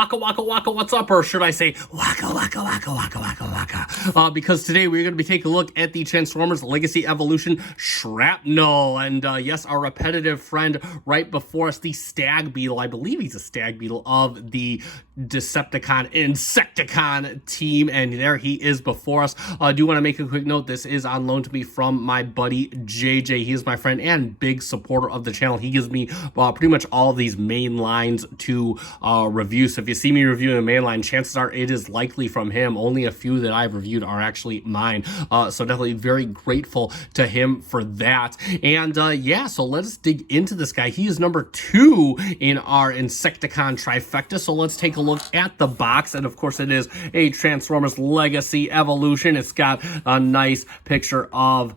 waka waka waka, what's up? Or should I say waka waka waka waka waka waka? Because today we're going to be taking a look at the Transformers Legacy Evolution Shrapnel. And yes, our repetitive friend right before us, the Stag Beetle. I believe he's a Stag Beetle of the Decepticon Insecticon team. And there he is before us. I do want to make a quick note. This is on loan to me from my buddy JJ. He is my friend and big supporter of the channel. He gives me pretty much all of these main lines to review. So if you see me reviewing a main line, chances are it is likely from him. Only a few that I've reviewed are actually mine. So definitely very grateful to him for that. And yeah, so let's dig into this guy. He is number 2 in our Insecticon trifecta. So let's take a look at the box. And of course it is a Transformers Legacy Evolution. It's got a nice picture of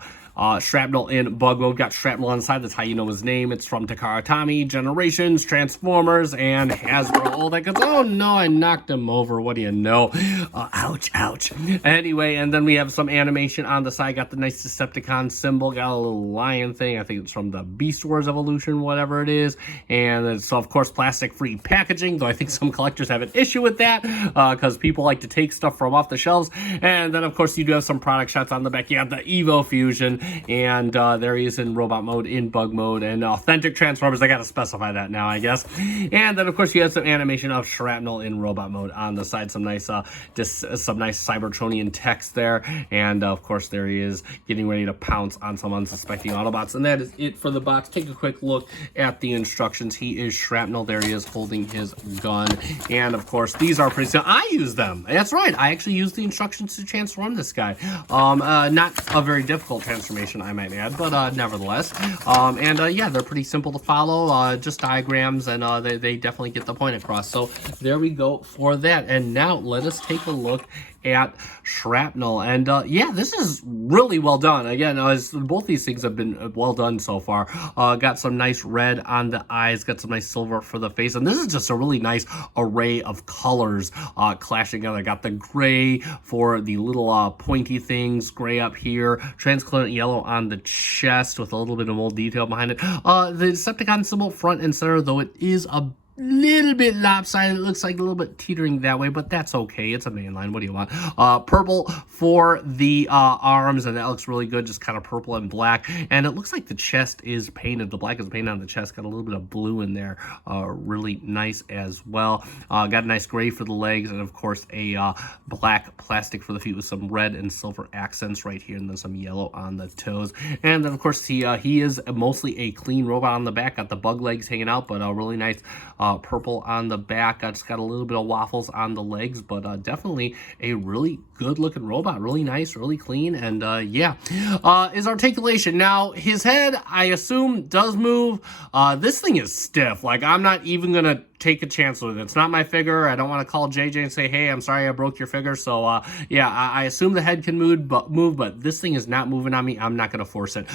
Shrapnel in bug mode. Got Shrapnel on the side. That's how you know his name. It's from Takara Tomy, Generations, Transformers, and Hasbro. Oh, that goes. Oh no, I knocked him over. What do you know? Ouch, ouch. Anyway, and then we have some animation on the side. Got the nice Decepticon symbol. Got a little lion thing. I think it's from the Beast Wars Evolution, whatever it is. And it's, of course, plastic-free packaging, though I think some collectors have an issue with that because people like to take stuff from off the shelves. And then, of course, you do have some product shots on the back. You have the Evo Fusion. And there he is in robot mode, in bug mode, and authentic Transformers. I gotta specify that now, I guess. And then, of course, you have some animation of Shrapnel in robot mode on the side. Some nice Cybertronian text there. And, of course, there he is getting ready to pounce on some unsuspecting Autobots. And that is it for the box. Take a quick look at the instructions. He is Shrapnel. There he is holding his gun. And, of course, these are pretty simple. I use them. That's right. I actually use the instructions to transform this guy. Not a very difficult transformation, I might add, but nevertheless. Yeah, they're pretty simple to follow, just diagrams, and they definitely get the point across. So there we go for that. And now let us take a look at Shrapnel. And yeah, this is really well done. Again, both these things have been well done so far. Got some nice red on the eyes, got some nice silver for the face, and this is just a really nice array of colors clashing together. Got the gray for the little pointy things, gray up here, transparent yellow on the chest with a little bit of mold detail behind it. The Decepticon symbol front and center, though it is a little bit lopsided. It looks like a little bit teetering that way, but that's okay. It's a mainline. What do you want? Purple for the arms, and that looks really good. Just kind of purple and black. And it looks like the chest is painted. The black is painted on the chest. Got a little bit of blue in there. Really nice as well. Got a nice gray for the legs, and of course a black plastic for the feet with some red and silver accents right here, and then some yellow on the toes. And then of course he is mostly a clean robot on the back. Got the bug legs hanging out, but really nice purple on the back. Just got a little bit of waffles on the legs, but definitely a really good looking robot. Really nice, really clean, and yeah. His articulation. Now, his head, I assume, does move. This thing is stiff. Like, I'm not even gonna take a chance with it. It's not my figure. I don't want to call JJ and say, hey, I'm sorry I broke your figure. So yeah, I assume the head can move, but this thing is not moving on me. I'm not going to force it.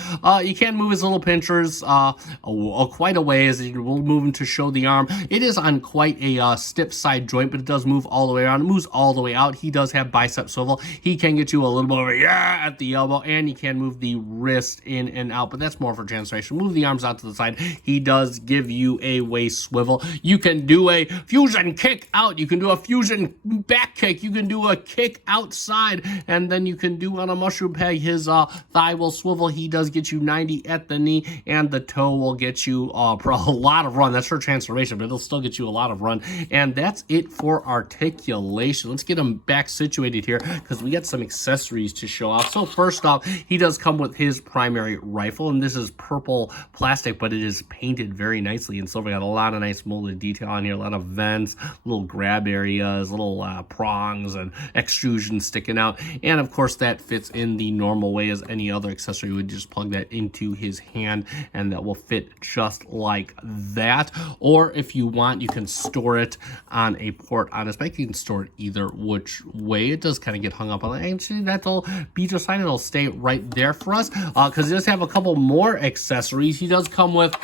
You can move his little pinchers quite a ways. You will move him to show the arm. It is on quite a stiff side joint, but it does move all the way around. It moves all the way out. He does have bicep swivel. He can get you a little bit over at the elbow, and he can move the wrist in and out, but that's more for transformation. Move the arms out to the side. He does give you a waist swivel. You can do a fusion kick out. You can do a fusion back kick. You can do a kick outside, and then you can do on a mushroom peg. His thigh will swivel. He does get you 90 at the knee, and the toe will get you a lot of run. That's for transformation, but it'll still get you a lot of run. And that's it for articulation. Let's get him back situated here because we got some accessories to show off. So first off, he does come with his primary rifle, and this is purple plastic, but it is painted very nicely in silver. Got a lot of nice molded detail on here, a lot of vents, little grab areas, little prongs and extrusions sticking out. And of course that fits in the normal way as any other accessory. Would just plug that into his hand and that will fit just like that. Or if you want, you can store it on a port on his back. You can store it either which way. It does kind of get hung up on it. Actually, that'll be just fine. It'll stay right there for us because he does have a couple more accessories. He does come with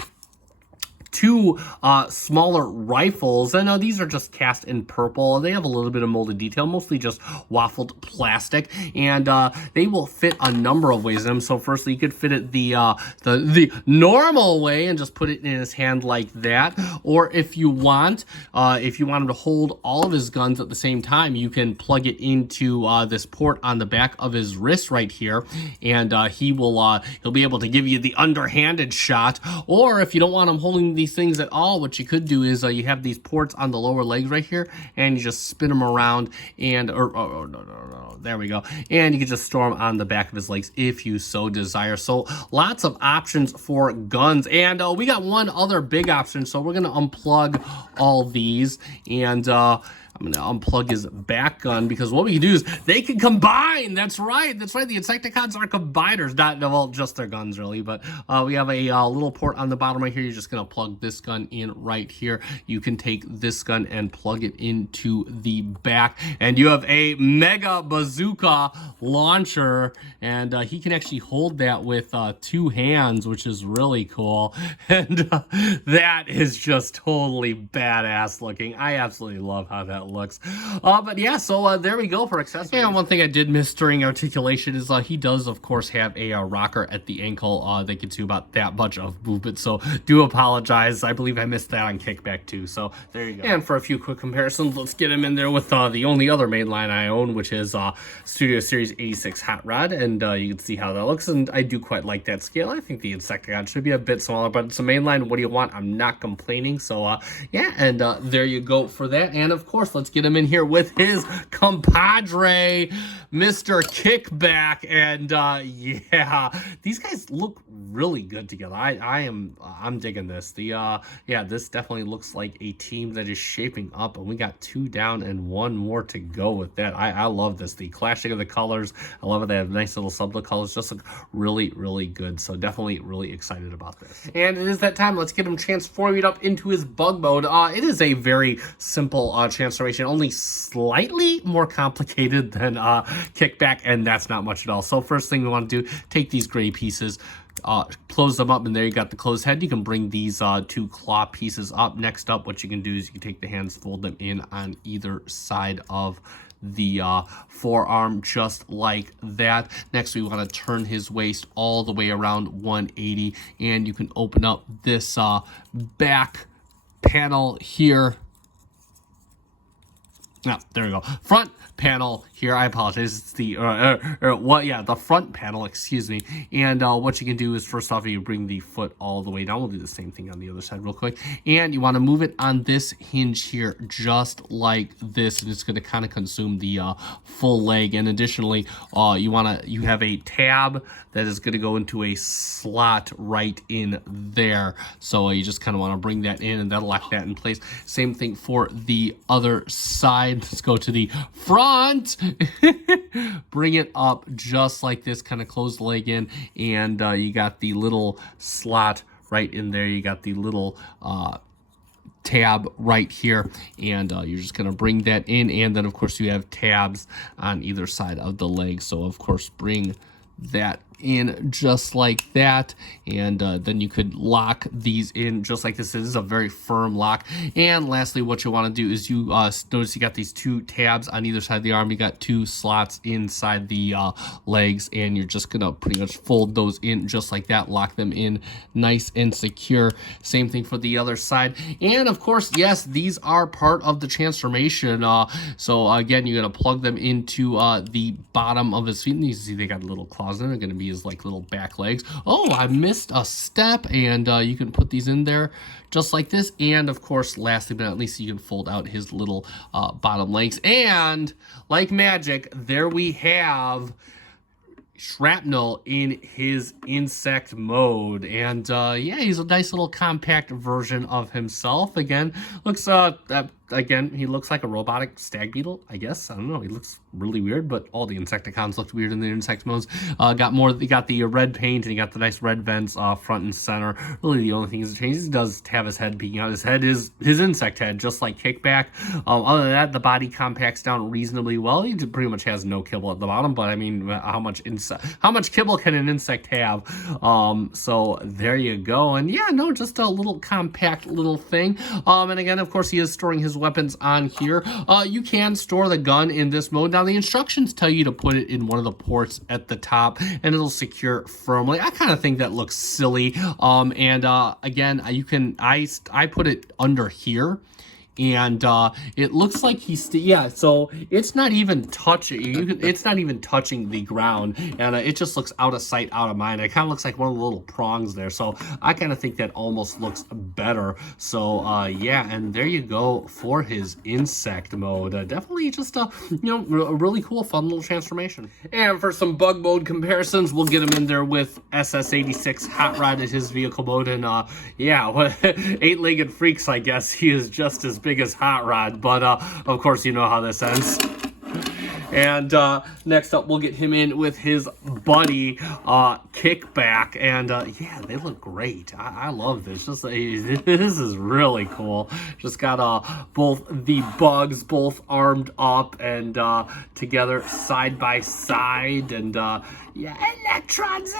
two smaller rifles, and these are just cast in purple. They have a little bit of molded detail, mostly just waffled plastic, and they will fit a number of ways in them. So firstly, you could fit it the normal way and just put it in his hand like that, or if you want him to hold all of his guns at the same time, you can plug it into this port on the back of his wrist right here, and he'll be able to give you the underhanded shot. Or if you don't want him holding these things at all, what you could do is you have these ports on the lower legs right here, and you just spin them around, and no, there we go, and you can just store them on the back of his legs if you so desire. So lots of options for guns, and we got one other big option. So we're gonna unplug all these, and I'm going to unplug his back gun, because what we can do is they can combine. That's right. The Insecticons are combiners. Not, well, just their guns, really. But we have a little port on the bottom right here. You're just going to plug this gun in right here. You can take this gun and plug it into the back. And you have a Mega Bazooka launcher. And he can actually hold that with two hands, which is really cool. And that is just totally badass looking. I absolutely love how that looks. But yeah, so there we go for accessories. And one thing I did miss during articulation is he does, of course, have a rocker at the ankle that gets you about that much of movement. So do apologize. I believe I missed that on kickback too. So there you go. And for a few quick comparisons, let's get him in there with the only other main line I own, which is Studio Series 86 Hot Rod. And you can see how that looks. And I do quite like that scale. I think the Insecticon should be a bit smaller, but it's a main line. What do you want? I'm not complaining. So yeah, and there you go for that. And of course, let's get him in here with his compadre, Mr. Kickback. And yeah, these guys look really good together. I'm digging this. Yeah, this definitely looks like a team that is shaping up, and we got 2 down and 1 more to go with that. I love this. The clashing of the colors, I love it. They have nice little subtle colors, just look really, really good. So definitely really excited about this. And it is that time. Let's get him transformed up into his bug mode. It is a very simple transformation, only slightly more complicated than Kickback, and that's not much at all. So first thing we want to do, take these gray pieces, close them up, and there you got the closed head. You can bring these 2 claw pieces up. Next up, what you can do is you can take the hands, fold them in on either side of the forearm, just like that. Next, we want to turn his waist all the way around 180, and you can open up this back panel here. Now, there we go. Front panel here. I apologize. It's the the front panel, excuse me. And what you can do is, first off, you bring the foot all the way down. We'll do the same thing on the other side real quick. And you want to move it on this hinge here, just like this, and it's going to kind of consume the full leg. And additionally, you have a tab that is going to go into a slot right in there. So you just kind of want to bring that in, and that'll lock that in place. Same thing for the other side. Let's go to the front. Bring it up just like this, kind of close the leg in, and you got the little slot right in there. You got the little tab right here, and you're just going to bring that in, and then of course you have tabs on either side of the leg. So of course bring that in just like that, and then you could lock these in just like this. This is a very firm lock. And lastly, what you want to do is you notice you got these 2 tabs on either side of the arm. You got 2 slots inside the legs, and you're just gonna pretty much fold those in just like that, lock them in nice and secure. Same thing for the other side. And of course, yes, these are part of the transformation. So again, you're gonna plug them into the bottom of his feet, and you see they got little claws in. They're gonna be his like little back legs. Oh, I missed a step, and you can put these in there just like this. And of course, lastly but not least, you can fold out his little bottom legs, and like magic, there we have Shrapnel in his insect mode. And yeah, he's a nice little compact version of himself. Again, looks again, he looks like a robotic stag beetle, I guess. I don't know. He looks really weird, but all the Insecticons looked weird in the insect modes. He got the red paint, and he got the nice red vents front and center. Really, the only thing that changes, he does have his head peeking out. His head is his insect head, just like Kickback. Other than that, the body compacts down reasonably well. He pretty much has no kibble at the bottom, but I mean, how much kibble can an insect have? So there you go. And yeah, no, just a little compact little thing. And again, of course, he is storing his weapons on here. You can store the gun in this mode. Now, the instructions tell you to put it in one of the ports at the top, and it'll secure firmly. I kind of think that looks silly. Again, I put it under here. And it looks like so it's not even touching. It's not even touching the ground, and it just looks out of sight, out of mind. It kind of looks like one of the little prongs there. So I kind of think that almost looks better. So yeah, and there you go for his insect mode. Definitely just a really cool, fun little transformation. And for some bug mode comparisons, we'll get him in there with SS86 Hot Rod in his vehicle mode, and yeah, eight-legged freaks. I guess he is just as big as Hot Rod, but of course you know how this ends. And next up, we'll get him in with his buddy, Kickback. And yeah, they look great. I love this. This is really cool. Just got both the bugs, both armed up and together side by side. And yeah, electrons.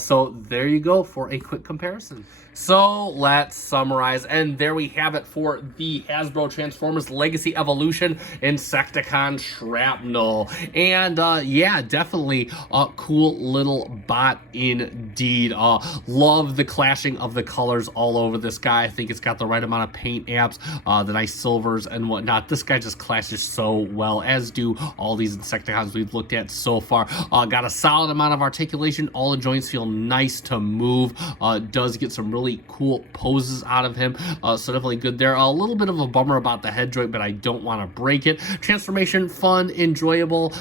So there you go for a quick comparison. So let's summarize, and there we have it for the Hasbro Transformers Legacy Evolution Insecticon Shrapnel. And yeah, definitely a cool little bot indeed. Love the clashing of the colors all over this guy. I think it's got the right amount of paint apps, the nice silvers and whatnot. This guy just clashes so well, as do all these Insecticons we've looked at so far. Got a solid amount of articulation. All the joints feel nice to move. Does get some really cool poses out of him, so definitely good there. A little bit of a bummer about the head joint, but I don't want to break it. Transformation, fun, enjoyable,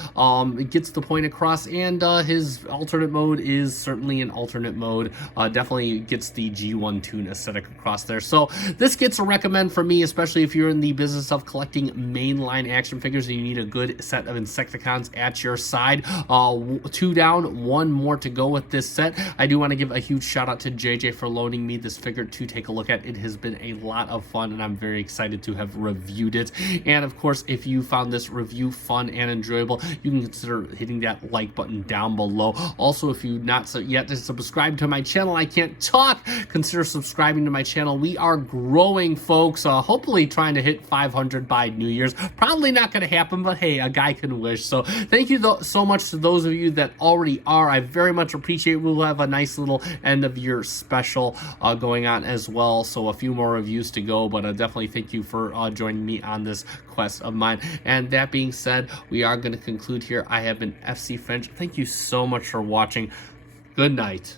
it gets the point across, and his alternate mode is certainly an alternate mode. Definitely gets the G1 tune aesthetic across there. So this gets a recommend from me, especially if you're in the business of collecting mainline action figures and you need a good set of Insecticons at your side. 2 down, 1 more to go with this set. I do want to give a huge shout out to JJ for loaning me this figure to take a look at. It has been a lot of fun, and I'm very excited to have reviewed it. And of course, if you found this review fun and enjoyable, you can consider hitting that like button down below. Also, if you've not yet subscribed to my channel, I can't talk, consider subscribing to my channel. We are growing, folks. Hopefully trying to hit 500 by New Year's. Probably not going to happen, but hey, a guy can wish. So thank you so much to those of you that already are. I very much appreciate it. We'll have a nice little end of year special going on as well, so a few more reviews to go, but definitely thank you for joining me on this quest of mine. And that being said, we are going to conclude here. I have been FC Finch. Thank you so much for watching. Good night.